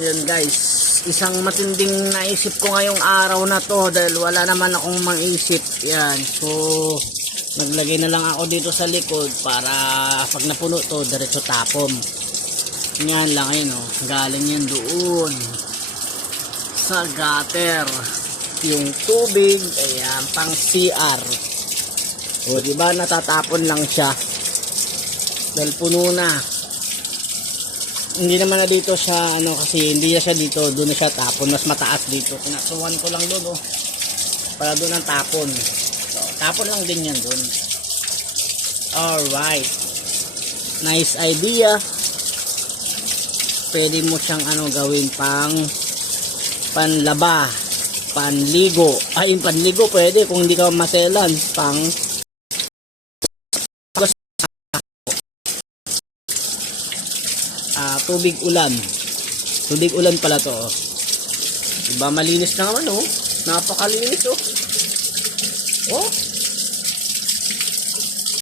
Yun guys, isang matinding naisip ko ngayong araw na to dahil wala naman akong maisip. Yan, so naglagay na lang ako dito sa likod para pag napuno to, diretso tapon. Yan lang yun, oh. Galing yan doon sa gutter. Yung tubig, ayan, pang CR. O diba natatapon lang siya dahil puno na. Hindi naman na dito siya kasi hindi na siya dito, doon na siya tapon, mas mataas dito. Kinasuhan ko lang doon para doon ang tapon. So, tapon lang din yan doon. Alright, nice idea. Pwede mo siyang gawin pang panlaba, panligo. Ay, yung panligo pwede kung hindi ka maselan. Pang tubig ulan. Tubig ulan pala to, oh. Diba malinis na naman, oh. Napakalinis, oh. Oh.